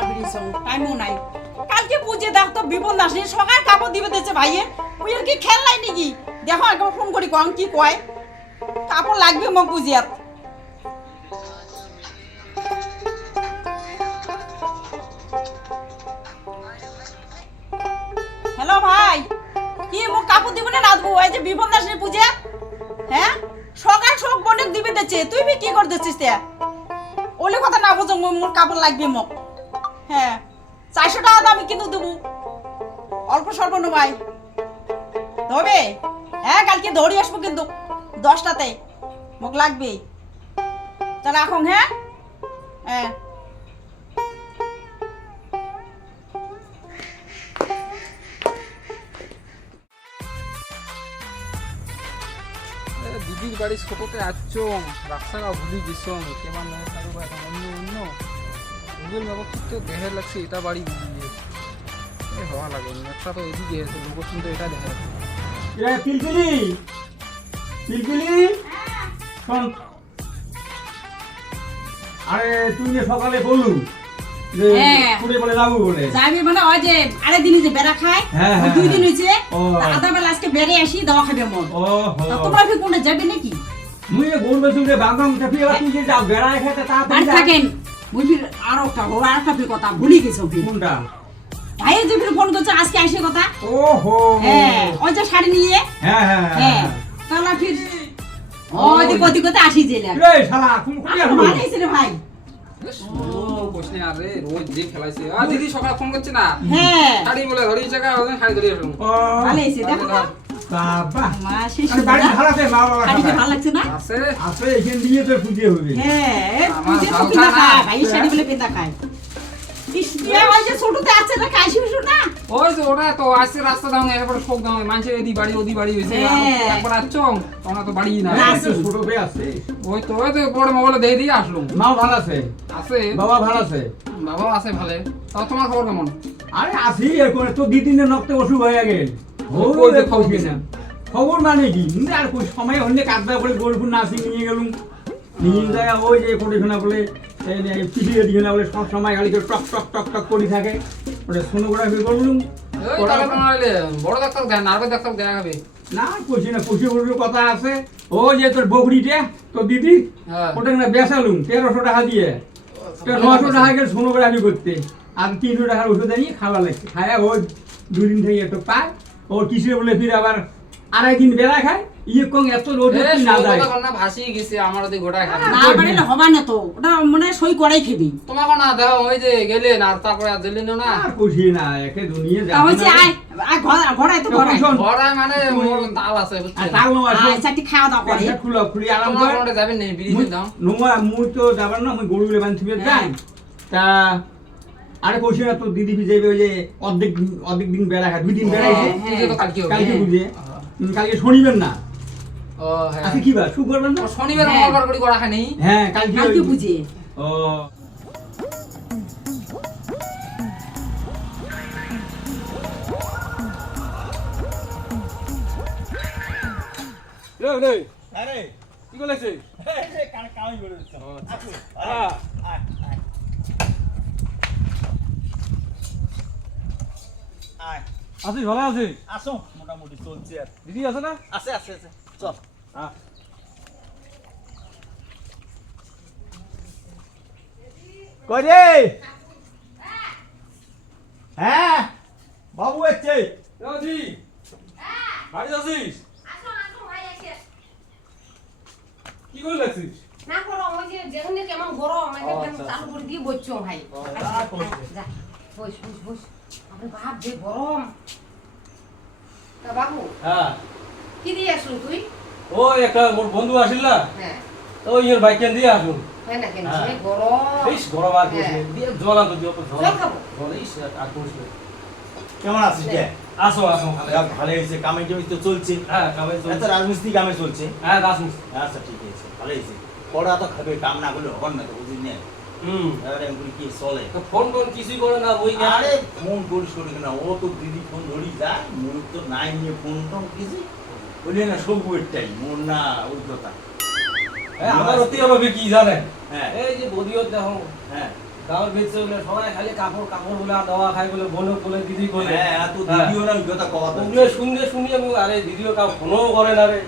আবার বেরিয়েছে টাইমও নাই কালকে বুঝে দেখ তো বিপদ আসে সকাল কাপড় দিবে দিয়েছে ভাইয়ে ওই আর কি খেল নাই নাকি দেখো একবার ফোন করি কম কি কয় কাপড় লাগবে মোক বুঝিয়াত হ্যালো ভাই কি মোক কাপড় দিব না দেবো ওই যে বিপদ আসে বুঝে হ্যাঁ সকাল সব বনে দিবে দিচ্ছে তুই কি করে দিচ্ছিস তে ওলে কথা না বুঝো মোর কাপড় লাগবে মোক হ্যাঁ 400 টাকা দাম কিন্তু দেবো অল্প স্বল্প নয় হবে হ্যাঁ কালকে দৌড়ি আসবো কিন্তু 10টাতে মোক লাগবে তাহলে এখন হ্যাঁ হ্যাঁ দিদির বাড়ির ছোটতে আসছ রাস্তাটা ভুলি গেছ কেমন অন্য অন্য গুগল ম্যাপ তো দেখে লাগছে এটা বাড়ি বুঝিয়ে হওয়া লাগে একটা তো এদিকে আছে লোকেশন তো এটা দেখা পিলপিলি পিলপিলি শোন আরে তুই যে সকালে বললু যে পুরে বলে যাবো বলে যাবি মানে ওই যে আরে দিনই যে বেড়া খায় ওই 2 দিন হইছে আধা বেলা আজকে বেড়ে আসি দাওয়া খাবে মন ওহো তোমরা কি কোনে যাবে নাকি মুই বলবে তুমি বাগাম চাপি আর তুই যে যাও বেড়ায় খেতে তা আর থাকেন বুঝবি আরেকটা কথা ভুলি গেছো কি কোনটা ভাই যে ফোন করছে আজকে আসে কথা ওহো হ্যাঁ ওই যে শাড়ি নিয়ে হ্যাঁ হ্যাঁ হ্যাঁ তাহলে ফির ওই যে কতি কতি আসি যেলা রে শালা তুমি কি আসলো মানে এসে রে ভাই কোশ্চেন আরে রোজ যে খেলাইছে দিদি সকালে ফোন করছে না হ্যাঁ শাড়ি বলে ধরি জায়গা ওখানে শাড়ি ধরে আসলাম ভালো এসে দেখো তো বাবা মা শেষ আরে বাড়ি ভালো আছে মা বাবা শাড়ি কি ভালো লাগছে না আছে আছে এখান দিয়ে তো পুজো হবে হ্যাঁ আমার পুজো ভালো পিতা খায় না। খায় ভাই শাড়ি বলে পিতা খায় ইসিয়া ওই যে ছোটতে আছে না খাইছি না ওই যে ওটা তো আসছে রাস্তা দাও এরপর শোক দাও মানুষের এদি বাড়ি ওদি বাড়ি হয়েছে হ্যাঁ। একবার আসছ তোমরা তো বাড়ি না ছোট ভাই আছে ওই তো পরে মোবাইলে দিয়ে দিয়ে আসলাম মা ভালো আছে আছে বাবা ভালো আছে বাবাও আছে ভালো তাও তোমার খবর কেমন আরে আসি এখন তো 2-3 দিন নকতে অসুখ হয়ে গেল ওই যে খবর না খবর মানে কি আর কই সময় অন্য কাটবা করে গোলপুর নাসি নিয়ে গেলুম নিয়ে যায় ওই যে কোটিখানা বলে এই পিছিয়ে দিয়ে না বলে সব সময় খালি করে টক টক টক টক করে থাকে ওটা সোনোগ্রাফি করলুম ওই তাহলে তোমার বড় ডাক্তার দেয় নার্ভের ডাক্তার দেখা হবে না কইছি না কইছি বলর কথা আছে ও যে তোর বকরিটা তোর দিদি হ্যাঁ ওটা না বেচালুম 1300 টাকা দিয়ে তো 900 টাকা গেল সোনোগ্রাফি করতে আর 300 টাকার ওষুধ নিয়ে খাওয়া লাগছে খায়া ওই 2 দিন থেকে একটু পায় ও কিসে বলে ফির আবার আড়াই দিন বেড়া খায় ইয়ে কং এত রোদ না যায় না ভাসি গেছে আমার ওদিকে গোটা খাই না পারে না হবে না তো ওটা মনে সই করাই খেবি তোমাকে না দাও ওই যে গেলে না তারপরে আর দিলেন না আর কইছি না একে দুনিয়া তা হইছে আয় আয় ঘড়াই তো ঘড়াই বড়াই মানে মোর তাল আছে আর বুঝছেন তাল নো আছে আয় চাটি খাওয়া দাওয়া করে খুলো খুলি আরাম তোমার করে কোনটা যাবেন নেই বিড়ি দাও নোমা মুই তো যাবার না মুই গরুলে বাঁধতে যাই তা আরে কইছি না তো দিদি যাইবে ওই যে অর্ধেক দিন বেড়া খায় 2 দিন বেড়াইছে পুজো তো কালকে হবে কালকে বুঝে কালকে শনিবার না ও হ্যাঁ আজকে কি বার শুক্রবার না শনিবার হ্যাঁ। মঙ্গলবার করে করা খাই নেই হ্যাঁ কালকে কালকে বুঝে ও রে রে আরে কি কইলেছে এই যে কামই করে দিছ আসো হ্যাঁ আয় আয় আছিস ভালো আছিস আসো মোটামুটি চলছে আর দিদি আছে না আছে আছে আছে চল হ্যাঁ কই রে হ্যাঁ বাবু এসছে জি বাড়ি আছিস আসো আসো ভাই এসে কি করে লাগছিস না করো ওই যে যেখানে কেমন গরম মানে ও, কেন আচ্ছা, চালু করে দিয়ে বসছো ভাই যা বস বস বস আরে বাপ যে গরম তা বাবু হ্যাঁ কি দিয়ে আসলো তুই ওই একটা মোর বন্ধু আসিল না হ্যাঁ ওই এর বাইক কেন দিয়ে আসুন হয় না কেন হ্যাঁ। সে গরম বেশ গরম আর করছে হ্যাঁ। দিয়ে জল আনতো দিয়ে জল জল খাবো? জল ইস আর করছে কেমন আছিস রে? আসো আসো ভালো যাক, ভালো হয়েছে কামে টামে তো চলছে হ্যাঁ কামে এত চলছে রাজমিস্ত্রি কামে চলছে হ্যাঁ রাসমুস আচ্ছা ঠিক আছে ভালো হয়েছে পড়া তো খাবে কাম না করলে হবার না তো বুঝিস না এবারে এমনি কি চলে তো ফোন টোন কিছুই করে না ওই আরে ফোন করিস করিস না ও তো দিদি ফোন ধরি যায় মোর তো নাই নিয়ে ফোন টোন কিছু বলি না সব ওইটাই মোর না ওই কথা আমার অতি হবে কি জানে হ্যাঁ এই যে বদিও দেখো হ্যাঁ গাঁৱৰ বেচছে বলে সবাই খালি কাপড় কাপড় বলে আর দেওয়া খাই বলে বোনক বলে দিদি বলে হ্যাঁ এত দিদিও না কথা কওয়া তো ওগুলো শুনিয়ে আমি আরে দিদিও কাউ ফোনও করে না রে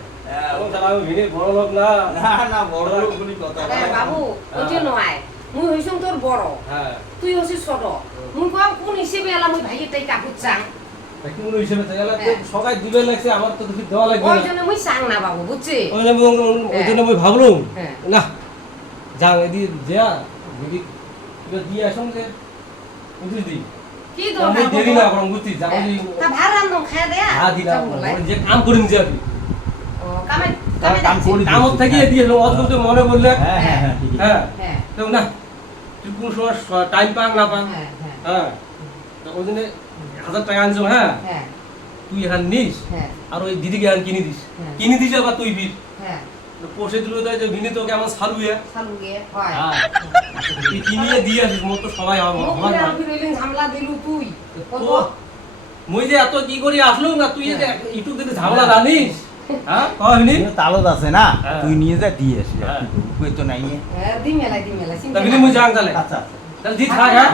এখন তাহলে আমি ভিনে বড় লোক না না না বড় লোকগুলি কথা আরে বলে। বাবু ওইটা নয় মুই হইছুম তোর বড় হ্যাঁ তুই হচ্ছিস ছোট মুই কম কোন হিসেবে এলা মুই ভাইয়ের তাই কাপড় চাং কি মনে হিসেবে তাই সবাই দিবে লাগছে আমার তো দেখি দেওয়া লাগবে ওই না জন্য মুই চাং না বাবু বুঝছি ওই জন্য আমি ভাবলাম হ্যাঁ। না যাও এদিকে যা দিদি দিয়ে আসুন যে বুঝলি দি কি আমি দরকার দেরি না করুন বুঝছি যাও তা ভাড়া রান্ধম খায় দে হ্যাঁ দিলাম যে কাম করিম যে আপনি ও কামে কাম কামে করি। কামত থেকে দিয়ে অত মনে বললে হ্যাঁ হ্যাঁ হ্যাঁ ঠিক আছে। হ্যাঁ হ্যাঁ তো না তুই কোন সময় টাইম পাক না পাক হ্যাঁ হ্যাঁ হ্যাঁ তো ওই জন্য 1000 টাকা আনছো হ্যাঁ হ্যাঁ তুই এখান নিস হ্যাঁ আর ওই দিদিকে এখান কিনে দিস হ্যাঁ। কিনে দিস আবার তুই বিল হ্যাঁ পোষে দিল তাই যে ভিনি তোকে আমার সালুয়ে চালু গে হয় হ্যাঁ তুই কিনিয়ে দিয়ে আসিস মোর তো সবাই হবে মুখে আর ফিরেলিন ঝামলা দিলু তুই কত তো মুই যে এত কি করি আসলো না তুই যে একটু কিন্তু ঝামেলা জানিস হ্যাঁ কহিনি কিন্তু তালত আছে না হ্যাঁ। তুই নিয়ে যা দিয়ে আসি হ্যাঁ। তুই তো নাই নিয়ে। হ্যাঁ দি মেলা তা ভিনি মুই যাং তাহলে আচ্ছা আচ্ছা তাহলে দি থাক হ্যাঁ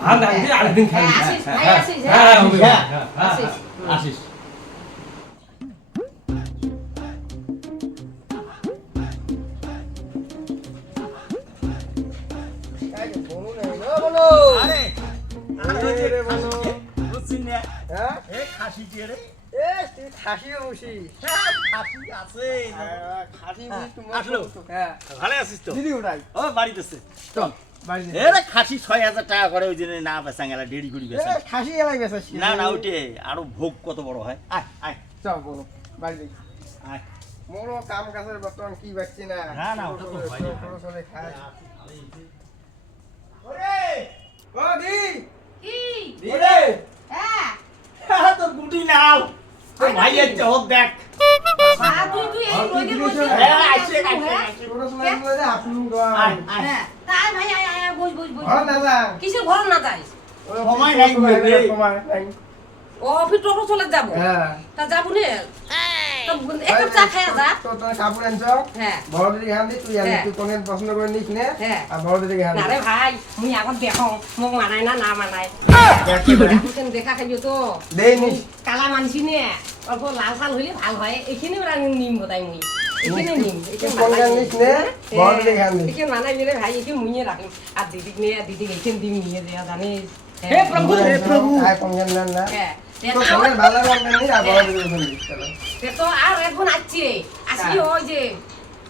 হ্যাঁ না দি আরেকদিন খাই হ্যাঁ আসিস ভাই আসিস হ্যাঁ হ্যাঁ হবে, হ্যাঁ, হ্যাঁ হ্যাঁ আসিস। আসিস আরে আরে ওই যে খাসি বুঝছিস না হ্যাঁ এ খাসি কি রে খাসি আছে আসলো ভালো আছিস তো ও বাড়িতে আছে চল এরে খাসি 6000 টাকা করে ওই জন্য না বেচা গেলা দেরি করি বেচা খাসি এলাই বেচাচ্ছি না না ওইটে আরো ভোগ কত বড় হয় আয় আয় চল বলো বাড়ি দেখি আয় মোরও কাম কাজের বর্তমান কি পাচ্ছি না না, না, ওটা তো হয় না। ছোট ছোট খায় ওরে ও দি কি ওরে হ্যাঁ তো গুটি নাও তো ভাই এসে হোক দেখ বা তুই এই রোদে বসে হ্যাঁ আইছে আইছে ছোট ছোট গুলো আপনি দোয়া আয় আয় হ্যাঁ তাই ভাই আয় আয় বস বস বস ভালো না যা কিসের ঘর না যাইস সময় নাই রে। সময় নাই ও ফির টোটো চলে যাব হ্যাঁ তা যাবো নে তো এক কাপ চা খায়া যা তো তোর কাপড় আনছ হ্যাঁ বড় দিকে হান দি তুই আনি হ্যাঁ। তুই কোনে পছন্দ করে নিস নে হ্যাঁ। আর বড় দিকে হান না রে ভাই মুই আগত দেখো মোক মানাই না না মানাই কি করে তুই দেখা খাইবি তো দেই নিস কালা মানছি নে অল্প লাল সাল হইলে ভাল হয় এখানে ওরা নিম বোধাই মুই এখানে নিম এখানে কোন গান নিস নে বড় দিকে হান দি এখানে মানাই রে ভাই এখানে মুইয়ে রাখিম আর দিদিক নে দিদিক এখানে দিম নিয়ে দেয়া জানিস হে প্রভু হে প্রভু আয় কোন গান না না হ্যাঁ তো কোনে ভালো লাগবে নি আর বড় দিকে হান দিস চলো তো আর এখন আসছে আসি ওই যে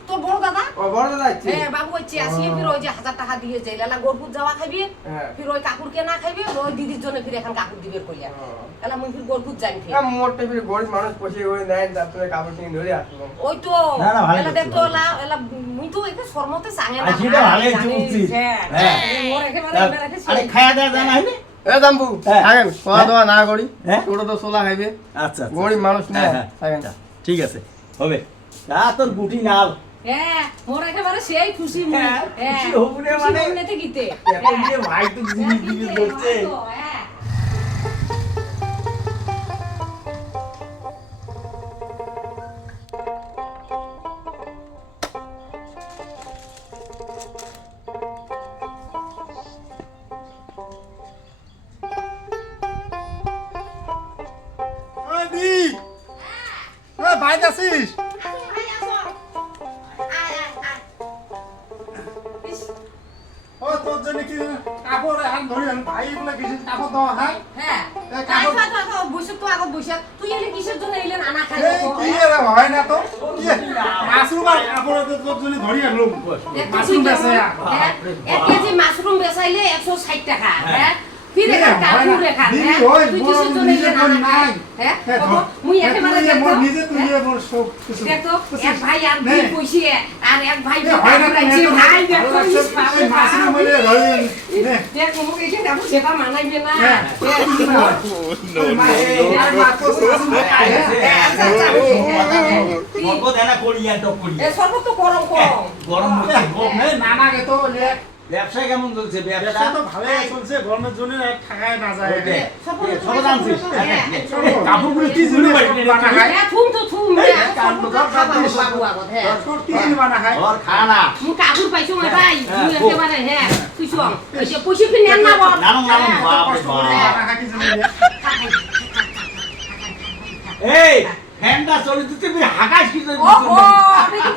তোর বড় দাদা ও বড় দাদা আছে হ্যাঁ বাবু হচ্ছে আসিয়ে ফির ওই যে 1000 টাকা দিয়ে যাই লালা গোরপুর যাওয়া খাইবি হ্যাঁ ফির ওই কাকুর কেনা খাইবি ওই দিদির জন্য ফির এখন কাকুর দিবে কইয়া এলা মুই ফির গোরপুর যাই ফির মোর টেবিল গরিব মানুষ পয়সা করে নেয় তারপরে কাপড় কিনে ধরে আসলো ওই তো না, না, ভালোই এলা করছে, দেখতো এলা এলা মুই তো একে শর্মতে সাঙে না আসিটা ভালোই হয়েছে, জানিস, বুঝছিস? হ্যাঁ হ্যাঁ। মোর একেবারে এবার রেখেছি আরে খায়া দেয়া জানা হয়নি এ দাম্বু হ্যাঁ। থাকেন খাওয়া দাওয়া না করি হ্যাঁ? ছোট তো সোলা খাইবে আচ্ছা আচ্ছা গরিব মানুষ না হ্যাঁ, হ্যাঁ। থাকেন ঠিক আছে হবে তা তোর গুটি নাল হ্যাঁ মোর একেবারে সেই খুশি মুই হ্যাঁ, হ্যাঁ খুশি হবো রে মানে? মনেতে গীতে এত দিয়ে ভাই তো জিনিস জিনিস ধরছে হ্যাঁ ওই দি ওই ভাই আছিস ভাই আসো আয় আয় আয় ইস, ও তোর জন্য কি কাপড় হাত ধরি ভাই বলে কিছু কাপড় দেওয়া হয় হ্যাঁ এই কাপড়- বৈশাখ তো আগত বৈশাখ তুই এলে কিসের জন্য এলেন আনা খাই এই কি রে হয় না তো মাশরুম আর কাপড় তোর জন্য ধরি আনলুম মাশরুম বেচে এক কেজি মাশরুম বেচাইলে 160 টাকা হ্যাঁ ফির এই এখান হয় কাকুর না। এখান দিদি, হ্যাঁ ওই তুই বড় কিসের জন্য নিজের এলেন আনা ঘর খাই নাই। হ্যাঁ হ্যাঁ, বাবা, মুই একেবারে দেখতো নিজে তুই মোর সব কিছু দেখতো বুঝছিস? এক ভাই আর নে। দুই পয়সে আর এক ভাই এই হয় না কাকুর আছে, ভাই দেখতো ইস বাবা, মাশরুম বলে ধরি নে দেখ মুখ এসে দেখো সেটা মানাইবে না হ্যাঁ। আর মাত্র আচ্ছা, আচ্ছা, কি? মগো দেনা করিয়া টক করি এ সর্বত গরম গরম গরম হচ্ছে গরম এই নানা গে তো ব্যবসা কেমন চলছে ব্যবসা ব্যবসা তো ভালোই চলছে গরমের জন্য আর ঠাকায় না যায় ওইটাই। সর্বত সব জানছিস হ্যাঁ কাপড়গুলো কি জন্য বানা খায় হ্যাঁ থুম তো থুম এই, হ্যাঁ। বাবু আগত হ্যাঁ তোর টিফিন বানা খায় ওর খানা মুই কাপড় পাইছো মই ভাই তুই একেবারে হ্যাঁ তুইছো এসে পয়সা ফিরে আন না বল নাম বাপ রে বাপ বানা খাই কিছু নেই এই ফ্যানটা চলে তুই তুই হাগাস কি তুই ওহো আমি তো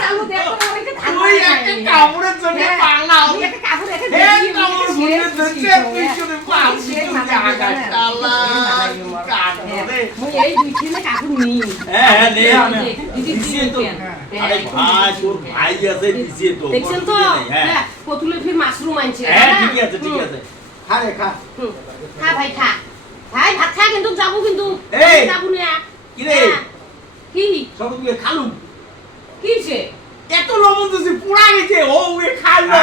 চালু দেখো আমি তো ধান তুই একটা কাপড়ের জন্য পাগলা আমি একটা কাপড় রেখে হে কাপড় বুনে ধরতে তুই শুনে বাপ তুই হাগাস আল্লাহ কাট রে মই এই দুই তিনটা কাপড় নি হ্যাঁ নে দিদি দিছে তো আরে ভাই তোর ভাই আছে দিছে তো দেখছেন তো হ্যাঁ হ্যাঁ কতুলে ফির মাশরুম আনছে হ্যাঁ ঠিক আছে ঠিক আছে খা রে খা খা ভাই খা ভাই ভাত খা কিন্তু যাবো কিন্তু এই! যাবো না কি রে কি সব তুই খালু কিছে এত লবণ দিছি পুরা গেছে ও এ খাইলো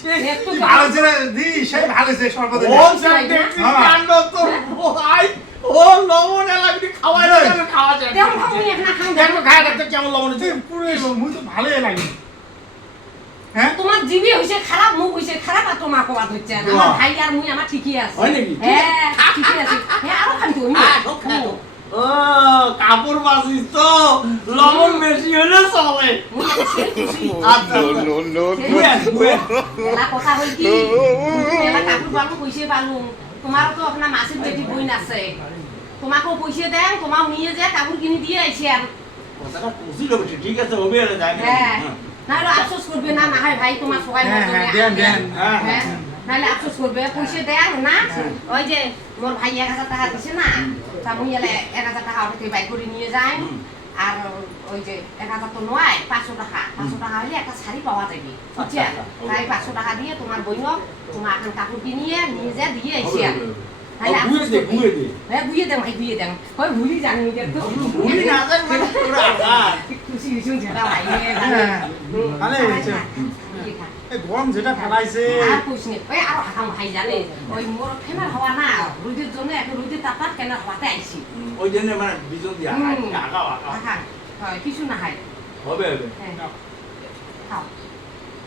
সে একটু ভালো ছেলে দি সেই ভালো সে সর্বদা ও দেখছি কাণ্ড তোর ভাই ও লবণ লাগবে খাওয়া যাবে খাওয়া যাবে দেও খাও এক না খাও দেখো খায় দেখতে কেমন লবণ আছে পুরো মুই তো ভালোই লাগে হ্যাঁ তোমার জিবি হইছে খারাপ মুখ হইছে খারাপ আর তোমার কোয়া হচ্ছে না আমার ভাই আর মুই আমার ঠিকই আছে হয় নাকি? হ্যাঁ ঠিকই আছে হ্যাঁ আরো খান তুমি ও কাপড় বাসিস তো লবণ বেশি হলে চলে মুই আর সেই খুশি আচ্ছা এলা কথা হই কি এলা কাপড় বালু কইছে বালু তোমার তো আপনার মাসির বেটি বইন আছে তোমাকেও পয়সা দেন তোমাও নিয়ে যায় কাপড় কিনে দিয়ে আইছে আর কথাটা বুঝি লোক ঠিক আছে হবে এর যাই হ্যাঁ নাহলে আফসোস করবে না না হয় ভাই তোমার সবাই হ্যাঁ, মতো হ্যাঁ, দেন। হ্যাঁ নাহলে আফসোস করবে পয়সা দেন না ওই যে মোর ভাই 1000 টাকা দিছে না তা মুই এলে 1000 টাকা ওকে বাই করে নিয়ে যাই আর ওই যে 1000 তো নয় 500 টাকা হলে একটা শাড়ি পাওয়া যাবে বুঝছেন তাই 500 টাকা দিয়ে তোমার বইনক তোমার এখন কাপড় কিনিয়ে নিয়ে যা দিয়ে আইছি আর তাহলে আফসোস করবে হ্যাঁ বুঝিয়ে দেন ভাই বুঝিয়ে দেন ওই ভুলি জানি তো ভুলি না যাক মানে তোরা আঘাত খুশি হইছুন যেটা ভাই ভালো হয়েছে এই গরম যেটা ফেলাইছে আর কইছ নে ওই আর হাম ভাই জানে ওই মোর ফেনার হওয়া না রুদির জন্য একটা রুদির তাপাত ফেনার হওয়াতে আইছি ওই জন্য মানে বিজন দিয়া আগা আগা হ্যাঁ হয় কিছু না হয় হবে হবে হ্যাঁ খাও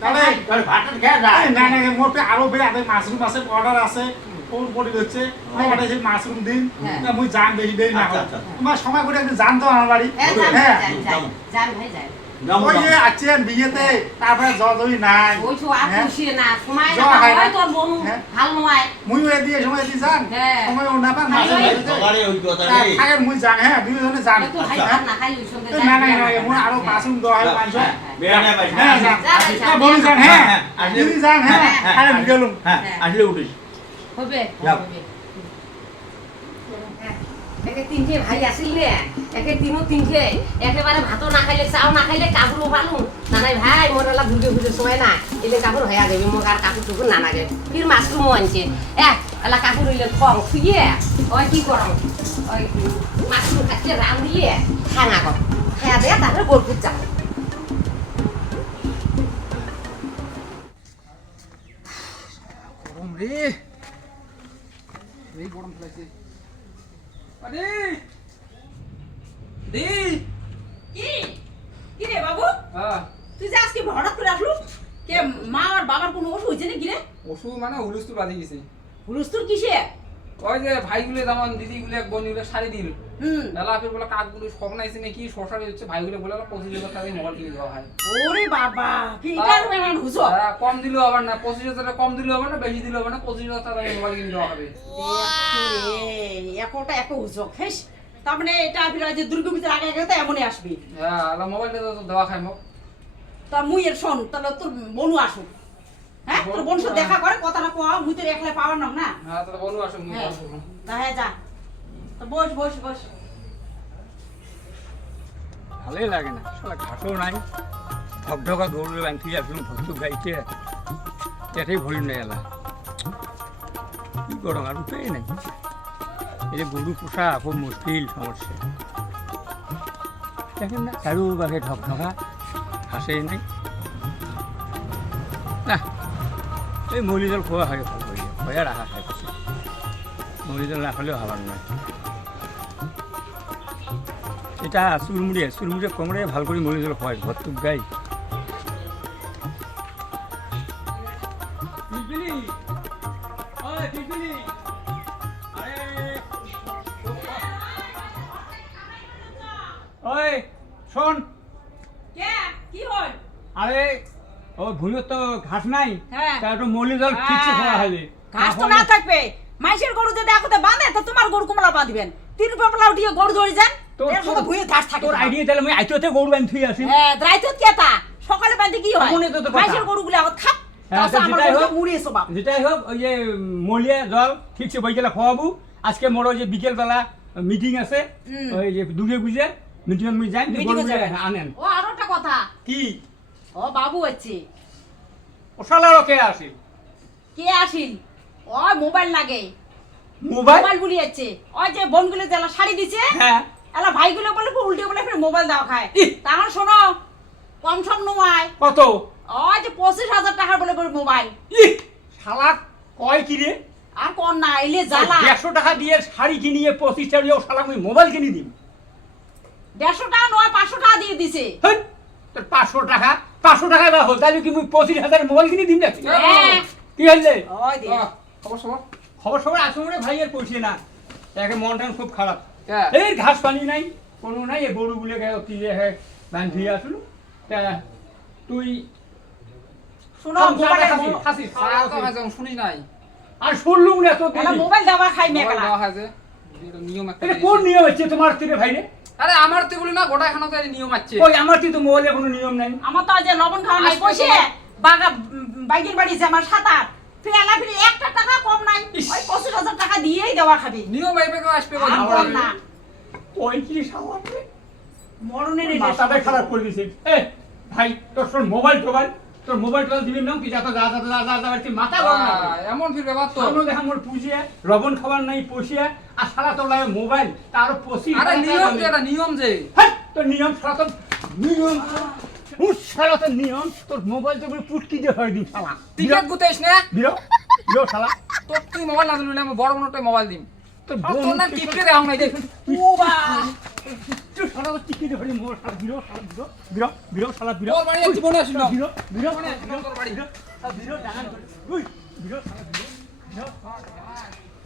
তাহলে তাহলে ভাতটা খেয়ে যায় না না মোর পে আরো বে আদে মাশরুম আছে অর্ডার আছে কোন পড়ি হচ্ছে আমার কাছে মাশরুম দিন না মুই জান বেশি দেরি না আচ্ছা, আচ্ছা। তোমার সময় করে একটু জান তো আমার বাড়ি হ্যাঁ হ্যাঁ যান ভাই যান ওই যে আছেন বিয়েতে তারপরে জজই নাই ওই তো আর খুশি না সময় যাওয়া না হয় না। হয় তোর বনু হ্যাঁ। ভাল নয় মুই ওই দিয়ে সময় দিয়ে যান হ্যাঁ। সময় ও না পান মাঝে ভাই, মাঝে সকালে ওই কথা রে থাকেন মুই জান হ্যাঁ দুইজনে জান তো ভাই হ্যাঁ। ভাত না খাই ওই সঙ্গে না না না মুই আরো মাশরুম দেওয়া হয় পাঁচশো বেড়া না ভাই হ্যাঁ যান যা ভাই, যা। বলি যান হ্যাঁ হ্যাঁ, দিদি যান হ্যাঁ হ্যাঁ, আরে গেলুম হ্যাঁ আসলে উঠিস হবে যাও। হবে একে তিনটে ভাই আসিল নে একে তিনটে একেবারে ভাতও না খাইলে চাও না খাইলে কাপড়ও পালু না নাই ভাই মোর এলা ঘুরে ঘুরে সময় না এলে কাপড় হয়ে যাবে মোক আর কাপড় টুকুর না লাগে ফির মাশরুমও আনছে এলা কাপড় হইলে খং খুইয়ে ওই কি করম ওই মাশরুম কাটতে রাম দিয়ে খানা কর খাওয়া দেয়া তারপরে গোলপুর যাবো গরম রে এই গরম ফেলাইছে আরে দি কি কি রে বাবু হ্যাঁ তুই যে আজকে হঠাৎ করে আসলু কে মা আর বাবার কোনো অসুখ হয়েছে নাকি রে ওষুধ মানে হুলুস্তুর বাঁধে গেছে হুলস্থুল কিসে ওই যে ভাইগুলো যেমন দিদিগুলো বোনগুলো শাড়ি দিল হুম এলাকার বলে কাকগুলো স্বপ্নাইছে নাকি শশারি হচ্ছে ভাইগুলো বলে 25,000 টাকা দিয়ে মোবাইল কিনে দেওয়া হয় ওরে বাবা কি এটার বেনান হুজো কম দিলেও হবে না 25,000 টাকা কম দিলেও হবে না বেশি দিলেও হবে না 25,000 টাকা দিয়ে মোবাইল কিনে দেওয়া হবে একটা এক হুজো হেস তার মানে এটা ফিরে যে দুর্গাপূজার আগে আগে তো এমনই আসবি হ্যাঁ আলা মোবাইলটা তো দেওয়া খাই মোক তা মুই এর শোন তাহলে তোর বনু আসুক হ্যাঁ তোর বোন সাথে দেখা করে কথাটা কোয়া মুই তোর একলা পাওয়ার নাম না হ্যাঁ তো বনু আসুন হ্যাঁ তা হ্যাঁ যা তো বস বস বস ভালোই লাগে না শালা ঘাটও নাই ধকধকা দৌড়ে বাঁধি আসলাম ভর্তু গাইতে এটাই ভরি নেই এলা কি করো আর উপায় নাই এই যে গরু পোষা খুব মুশকিল সমস্যা দেখেন না চারুপাশে ধকধকা ঘাসেই নাই না এই মৌলি জল খোয়া হয় ভালো হয়ে হয়ে রাখা হয় মৌলি জল না হলেও হবার নয় এটা চুরমুড়ে কোমরে ভাল করে মৌলি জল খোয়াই ভর্তুক গাই ওই শোন কে কি হল? আরে ও ভুলো তো ঘাস নাই হ্যাঁ। তা একটু মলি জল ঠিকছে খাওয়া হবে ঘাস তো না থাকবে, মাইসের গরু যদি একতে বাঁধে তো তোমার গরু কুমলা বাঁধবেন, 3 পেপলা উঠিয়ে গরু ধরে যান, এর সাথে ভুঁয়ে ঘাস থাকে। তোর আইডিয়া তাহলে আমি আইতোতে গরু বান্ধি থুই আসি। হ্যাঁ রাইতত কেতা সকালে বাঁধে কি হয়, তখনই তো কথা। মাইসের গরুগুলো আগত খাপ হ্যাঁ, তাছাড়া আমার যেটাই গরু হোক। মুড়িয়ে সবাব। যেটাই হোক ওই যে মলিয়া জল ঠিকছে বই গেলে খাওয়াবো। আজকে মোর ওই যে বিকেলবেলা মিটিং আছে ওই যে দুগে বুঝে মিটিং আমি যাই Meeting এ যাবেন। আনেন ও আরো একটা কথা, কি ও বাবু আছে, ও শালারও কে আসে কে আসিল? ও মোবাইল লাগে, মোবাইল মোবাইল বলি আছে, ওই যে বোনগুলো যারা শাড়ি দিছে হ্যাঁ এলা ভাইগুলো বলে উল্টে বলে ফির মোবাইল দেওয়া খায়। ইহ! তাহলে শোনো কম সম নয়, কত ওই যে 25,000 টাকার বলে করে মোবাইল। ইহ! শালা কয় কি রে আর কোন না এলে জ্বালা, 150 টাকা দিয়ে শাড়ি কিনিয়ে 25 টাকা দিয়ে ও শালা আমি মোবাইল কিনে দিই 150 টাকা নয় 500 টাকা দিয়ে দিছে। হেই, তোর 500 টাকা না হল তাহলে কি আমি 25,000 মোবাইল কিনে দিম নাকি হ্যাঁ। কি হইলে ওই দে খবর সবর খবর সবার আসো রে ভাই আর কইছে না একে মনটা খুব খারাপ হ্যাঁ। এই ঘাস পানি নাই কোনো নাই এই গরুগুলো গায়ে অতি যে হ্যাঁ বান্ধি আসলো তা তুই শোনো খাম, মোবাইল খাসি, খাসি, সারা তো হাজে শুনি নাই আর শুনলুম না তো এলা মোবাইল দেওয়া খাই মোবাইল মেকলা। দেওয়া হাজে এটা নিয়ম একটা এটা কোন নিয়ম হচ্ছে তোমার থেকে ভাই রে আরে আমার তো বলি না গোটা এখানে তো এই নিয়ম আছে ওই আমার তো মোবাইলে কোনো নিয়ম নাই আমার তো আজ লবণ খাওয়া নাই আজকে কইছে তোমার- বাগা বাইকের বাড়ি যে আমার 7-8 ফেলা ফিরে 1 টাকা কম নাই, ওই 25,000 টাকা দিয়েই দেওয়া খাবি। নিয়ম আইবে কেউ আসবে আর কোন না ওই কি শালা রে মরণের মাথাটা খারাপ করে দিছে এ ভাই তোর মোবাইল তোর মোবাইল দিবি না কি যা মাথা গরম না করে। এমন ফির ব্যাপার তো সামনে দেখা মোর পুষিয়া লবণ খাবার নাই পুষিয়া আর সারা তোর লাগে মোবাইল তার 25 আরে নিয়ম যে এটা নিয়ম যে হ্যাঁ তোর নিয়ম সারা তোর নিয়ম সারা তোর নিয়ম তোর মোবাইল তো পুটকি দিয়ে হয়ে দিন শালা টিকেট গুতেছ না বিরো বিরো শালা তোর তুই মোবাইল না দিলি আমি বড় বড়টাই মোবাইল দিম তোর তোর নাম টিপতে দেও নাই দেখ ও বা তুই সারা তো টিকি দিয়ে হয়ে মোর শালা বিরো বিরো শালা বিরো তোর বাড়ি জীবনে আসিল না বিরো বিরো জীবনে আসিল না তোর বাড়ি বিরো ডান উই বিরো শালা বিরো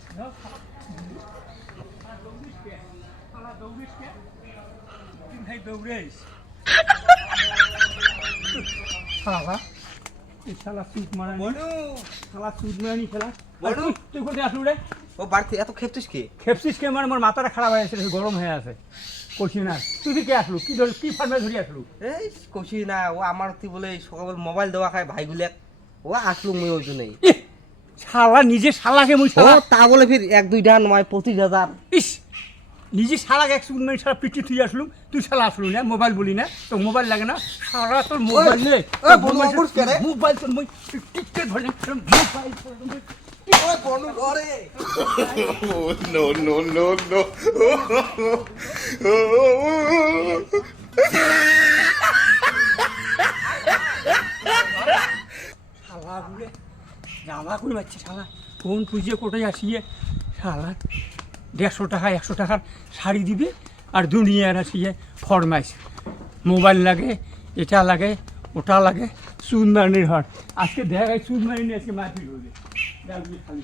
বিরো শালা দৌড়িস কে তুই ভাই দৌড়িস শালা এই শালা চুট মারা শালা চুট মারানি খেলা বড়ু। তুই কোথায় আসলু রে ও বাড়িতে এত খেপছিস কি? খেপসিস কে মানে মোর মাথাটা খারাপ হয়ে আছে গরম হয়ে আছে কইছি না তুই কি আসলু কি ধর কি ফার্মে ধরি আসলু এই কষি না ও আমার তুই বলে সকাল মোবাইল দেওয়া খায় ভাইগুলো ও আসলো মুই ওই জন্যই ইহ, শালা নিজে শালাকে মুই ও শালা তা বলে ফির 1-2 টাকা নয় 25,000 ইস নিজে শালাকে এক সেকেন্ড মানে শালা পিটি তুই আসলু তুই শালা আসলু না মোবাইল বলি না তো মোবাইল লাগে না শালা তোর মোবাইল নে ওই বনু অবুজ কে রে? মোবাইল তোর মই টিকটে ধরে মোবাইল তোর মই ওই বনু ঘরে no, no, no, no. শালা ঘুরে জামা করে মারছে শালা কোন পুজিয়ে কোটায় আসিয়ে শালা 150 টাকা 100 টাকার শাড়ি দিবে আর দুনিয়ার আসিয়ে ফরমাইশ মোবাইল লাগে এটা লাগে ওটা লাগে চুন মারির হাট আজকে দেখা যায় চুন মারি নিয়ে আজকে মারপিট হলে খালি